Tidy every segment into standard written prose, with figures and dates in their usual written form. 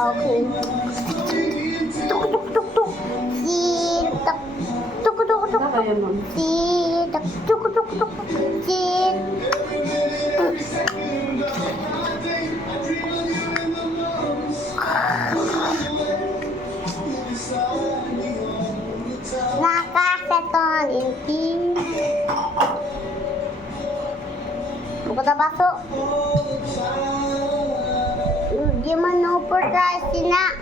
Okay. Tuk tuk tuk tuk. Sitak. Tuk tuk tuk tuk. Kaya mo. Sitak. Tuk tuk tuk tuk. Sit. Nakaseton inti. Buka na baso. Di man overprice na.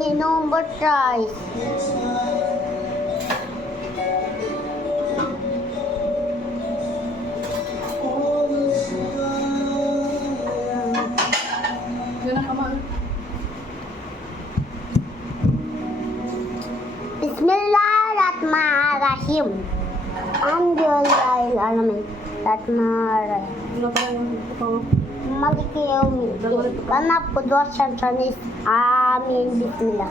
Ni overprice. Yan ang kama. Bismillahirrahmanirrahim. Alhamdulillahirrahmanirrahim. Ano pa yung ito? Maliki yaumiddin. Kana pudwa santanis. Amin. Bismillah.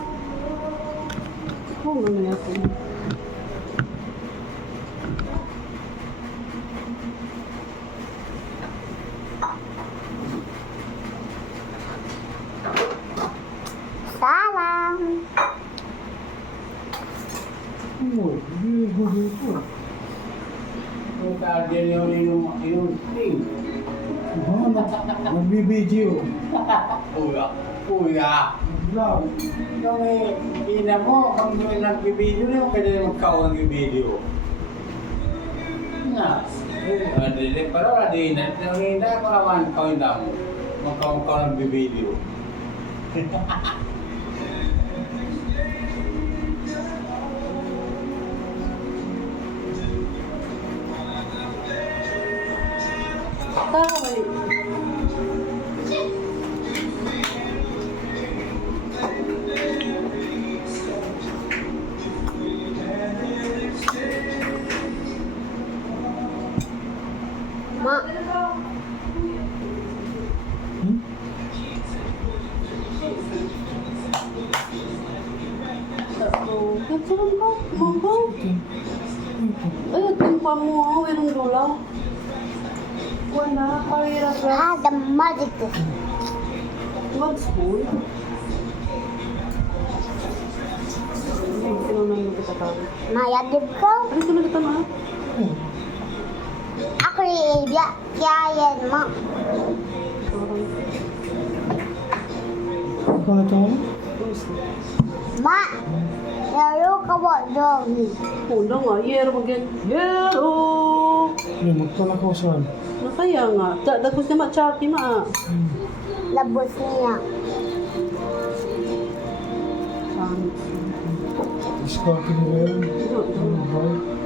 Oo, ano natin. Salam. Hindi gusto ko. Kung kaya yung thing. Nagbibideo. Kuya. Vlog. Yung ina mo, kung may nagbibideo na yung kaya magkaw nagbibideo. Na. Pero wala din. Hindi ako naman kawin na mo. Magkaw nagbibideo. Taway. Ma. Katsuran ko. Mangko. Ay, tumpa mo ako. Irong dulaw. Wala. Pahirap lang. Hada magic. What's school? Ay, sinunod mo kita tawag. Mayadib ko. Ano ito na kita na? Ako iya. Kaya yan mo. Ikaw na ito? Ma. Laro ka ba dog? Wala nga. Yero mag-get. Yero! Yung magpala ko saan? Nakaya nga. Dagos na ma-charty ma. Labos niya. Discarte nila yun. Bye.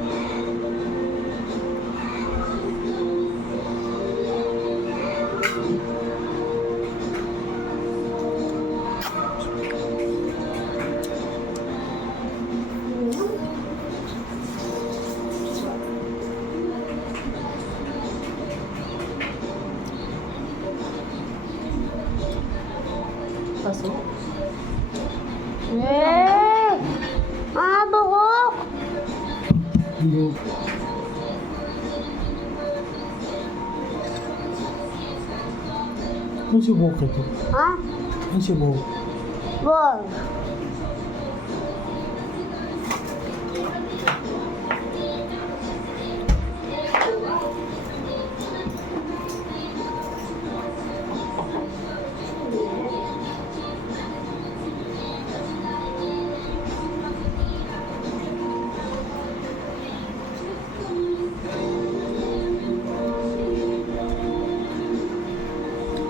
Paso. Buhok. Hindi. Ano si Bok ito? Ha? Ano si Bok? Bog.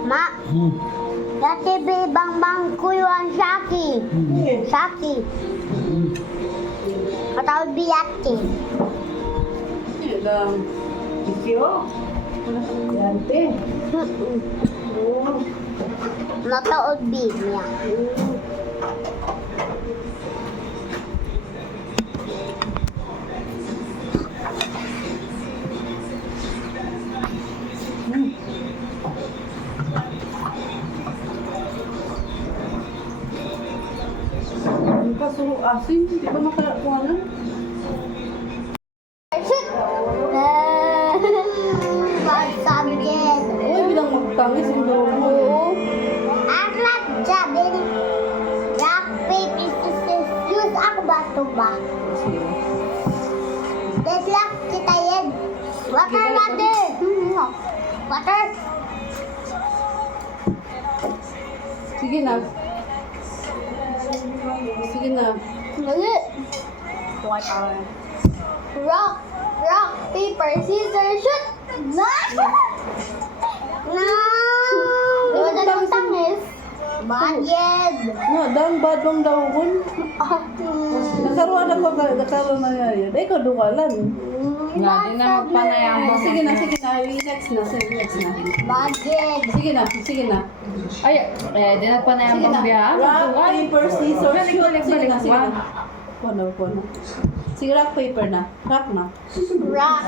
Ma. Dati bang kuyuan Shaki. Shaki. Katawag biyati. Yan lang. Ikyo? Yante. Nataod niya. Kaso asin, di ba makakuha Subject. Uy, bilang magtangis yung daw mo. Arap dyan. Ba? Sige. Let's lock kita yan. Water, water. Water. Sige na. Sige na. Dali. Rock, rock, paper, scissors, shoot. No! No! Wala nang tangis. Bagid. No, dang bad mong dawgon. Nakaroon ako, nakaroon na yan. Ikaw duwalan. Nga, di na magpanayang mo. Sige na, sige na. Next na, sige, next na. Bagid. Sige na, sige na. Ay, di na panayang Sige mo na. biya. Rock, paper, scissors, Balik, shoot. balik, Sige balik. na, sige na. Puno, puno. Sige, rock, paper na. Rock na. Rock,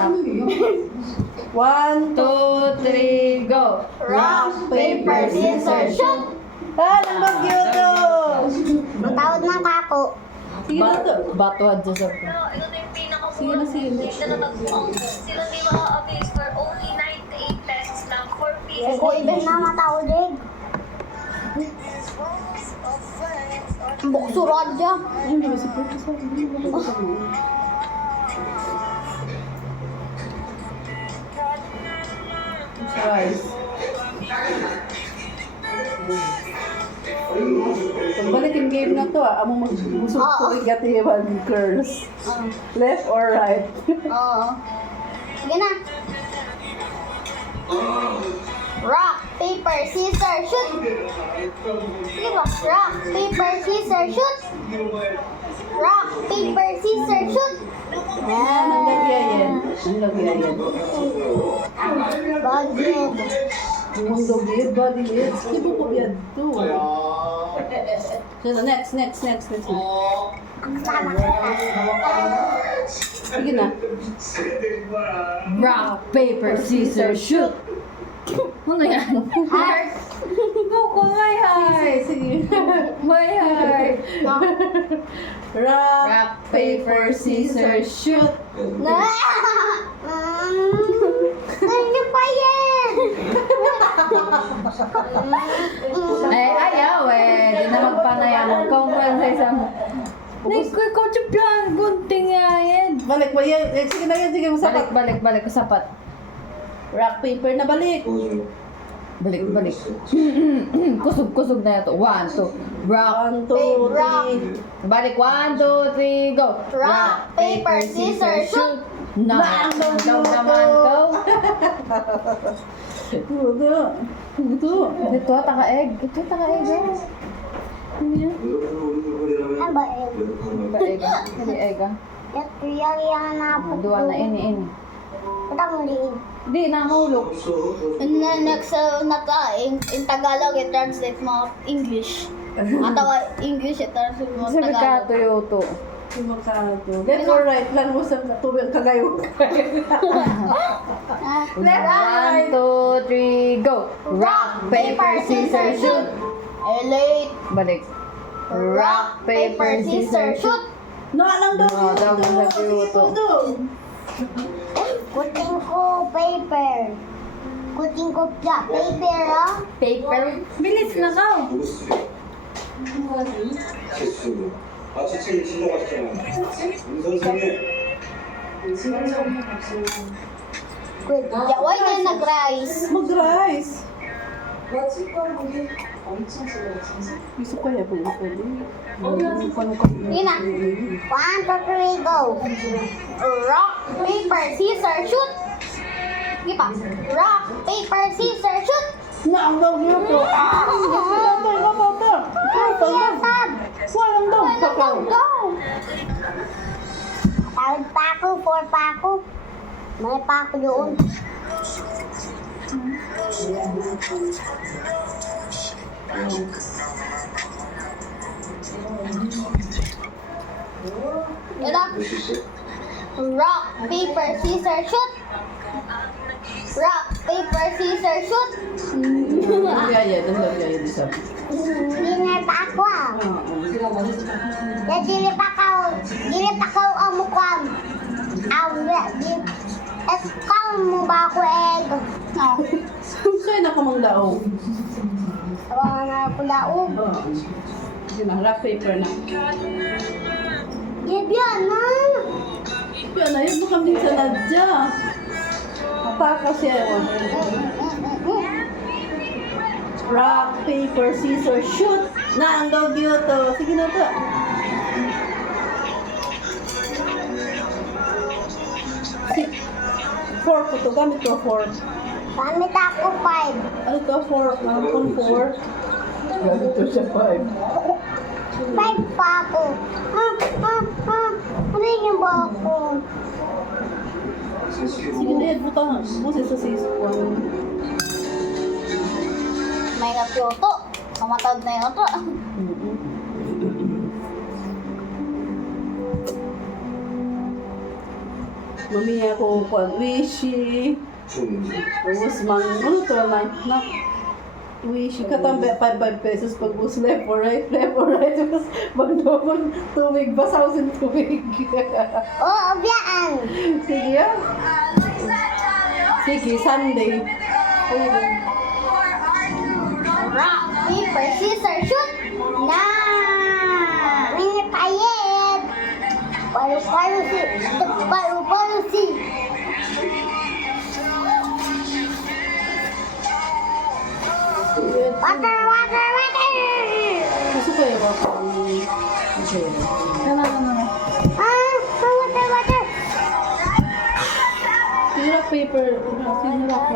1, 2, 2, 3, go! rock, paper, scissors, shoot. Ah, nang bagyo to! Matawad ng kako. Sige na to. Batuad sa sa. Sige na, sige na. Sila di ma-abuse for only 98 pesos lang, 4 pieces. Ego, ibig na matawad eh. Buksurad dya. Ay, hindi ba si Professor? Hindi ba si Rice. Pagbalik yung game na to amo magbusog ko igatiwan girls. Left or right? Oo. Sige na. Rock, paper, scissors, shoot. Sige ba? Rock, paper, scissors, shoot. Rock, paper, scissors, shoot. Ah, ang lagyayan. Ang lagyayan. Bagid. Ang lagyayan, body it. Ibo ko yan to. So, next. Sama kita. Sige na. Rock, paper, scissors, shoot! Ano yan? Heart. Go ko, my heart! Sige. My heart! Rock, paper, scissors, shoot. Na! Ano pa yan? Ay, ayaw eh. Di na magpanayang mo. Kung pa sa isang... Nikoy ko chupian, gunting yan. Balik ba yan? Sige na yan, sige masapat. Balik, sapat. Rock, paper na balik. Balik. Kusog na ito. 1, 2. Rock. 1, 2, 3. Balik, 1, 2, 3, go. Rock, paper, scissors, shoot. Na, daw naman ko. Ito. Ito, taka-egg. Ito, taka-egg. Ano yan? Ano ba yun? Taka-egg. Hindi egg ah. Yang na po. Duwa na ini. Patang liin. Di na mahulog. Next, in Tagalog, i-translate mo English. Atawa English, i-translate mo Sabi ka, Tagalog. Toyoto. Left or right lang mo sa tubig kagayo. 1, 2, 3, go. Rock, paper, scissors, shoot. Late. Balik. Rock, paper, scissors, shoot. No, lang daw. No, daw mo sa Toyoto. Kuting ko paper. Kuting ko paper, ah. Paper. Bilis na ka. 마취책이 진짜 맛있잖아. 선생님. Yaway na nag-rice. Mag-rice. Gusto ko yan. Yun na. 1, 2, 3, go. Rock, paper, scissors, shoot. Sige pa. Rock, paper, scissors, shoot. Na, ang daw niyo to. Siyasab. Walang daw. Go. Tawid pa ako, 4 pa ako. May pa ako doon. Rock, paper, scissors, shoot. Rock, paper, scissors, shoot. Ang lagyayan di sabi. Hindi na pa ako ah. Dili pa ka ang mukhang. Ikaw mo ba ako egg? Sa'yo na kamang daog. Tawa na ako daog. Sige na, rock paper na. Yan na. Yan na, yun mo kami sa Nadja. Mataka siya. Rock, paper, scissors, shoot! Na, ang dog yun to. Sige na to. Fork ko to. Gamit ko fork. Gamit ako 5. Ano to? Fork. Ano kung fork? Gamit ko siya 5. 5 pa ako. Ano yung ba ako? Sige na yan. Butang. Busin sa sisipon. May napyoto. Kamatad na yun to. Mamiya ko kung wishy. Tapos ano to na wishy. Katambi 5 pesos pag bus left or right. Tapos magdobang tubig. Basaw sa tubig. Oo, biyaan. Sige ah. Sige, Sunday. Rock, paper, scissors, shoot! Na! May payet! Paru-paru si! Paru-paru si! Water, water, water! Gusto ko yung rock. Okay. Ano. Water, water! Sige rock paper. Sige rock.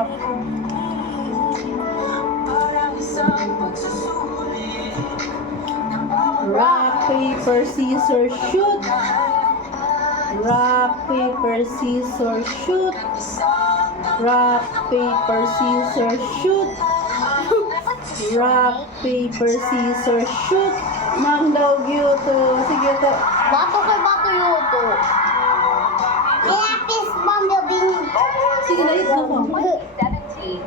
Rock, paper, scissors, shoot! Rock, paper, scissors, shoot! Rock, paper, scissors, shoot! Rock, paper, scissors, shoot! Nang daw to. Sige to. Bato kay bato yun to. Lapis bomb building. Sige na ito mo. 17.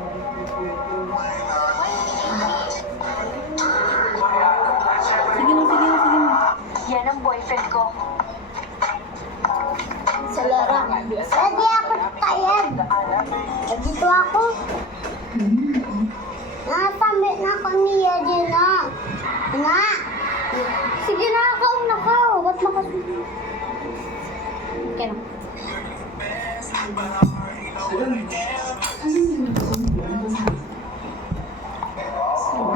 Sige na. Yan ang boyfriend ko. Sa lara. Lagi ako tired. Dito ako. Nasambit na kami yan na. Nga. Sige na ako. Nakaw. Ba't makasunod? Okay na.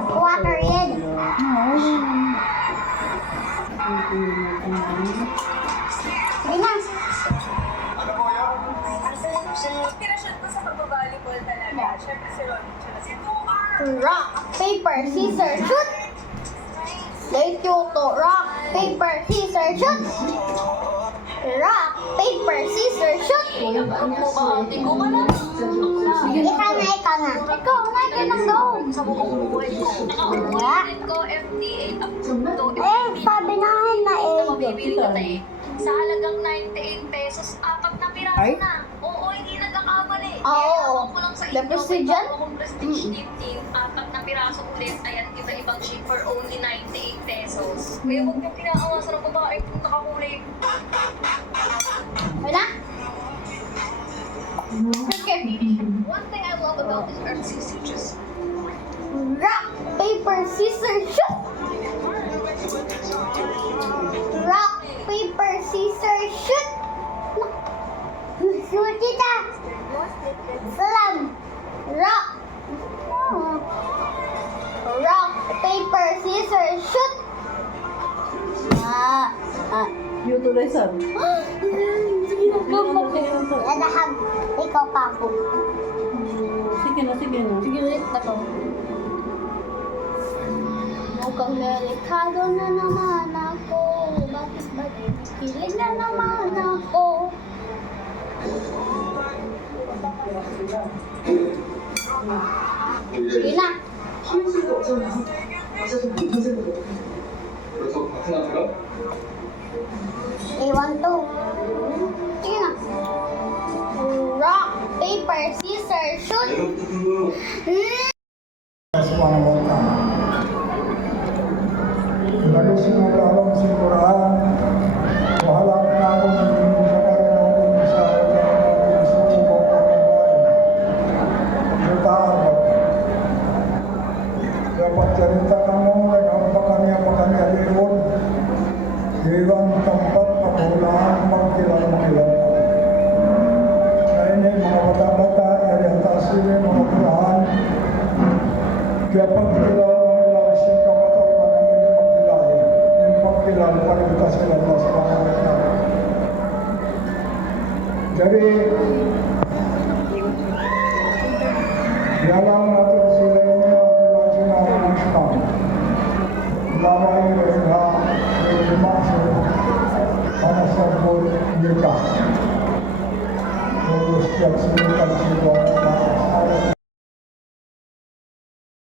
Water yan. Sige na. Inspirasyon ko sa pag-volleyball talaga. Siyempre si Ronnie tsaka si Tuar. Rock, paper, scissors, shoot! Late Kyoto. Rock, paper, scissors, shoot! Rock, paper, scissors, shoot! Ang mukha, tingko ka lang. Ikaw na. Ikaw lang go. Sa buong buhay ko. Nakaulit ko FDA up to Sabi na na mabibili ko na eh. Sa halagang 98 pesos, 4 na piraso Ay? na. Oo, hindi nagkakamali. Oo. Kaya ko lang sa inyo, The Prestige may yan? bago akong Prestige 15, 4 na piraso ulit. Ayan, iba-ibang shape for only 98 pesos. Kaya huwag niyong pinaawasan ng babae kung nakakulay. Wala? Okay. One thing I love about this Earth is Rock, paper, scissors, shoot! Rock, paper, scissors, shoot! Shoot kita! Salam! Rock! Rock, paper, scissors, shoot! Yuto na isa. Nadahag, ikaw pa ako. Sige na. Sige ulit na to. Mukhang delikado na naman ako. Bakit ba kilig na naman ako? Sige na. Iwan to. Sige na. Rock, paper, scissors, shoot! Lagi sinulalang sigurahan, walang nakong hindi sa suko ko Yutaan. Dapat cerita kamu, naghampa kami ang pakanya liwan. Iwan tempat ulang magkilang-kilang. Ngayon mga bata-bata, orientas sila mga turahan. Kaya pagkilang mga lasin kamatapan ang hindi magkilang. Yung pagkilang parinta sila mas pangalan. Jadi, yalang natin sila yung mga sinabi ng Islam. Lamay rin na lumasin para sa buhay nila. Terus yang sinikan sila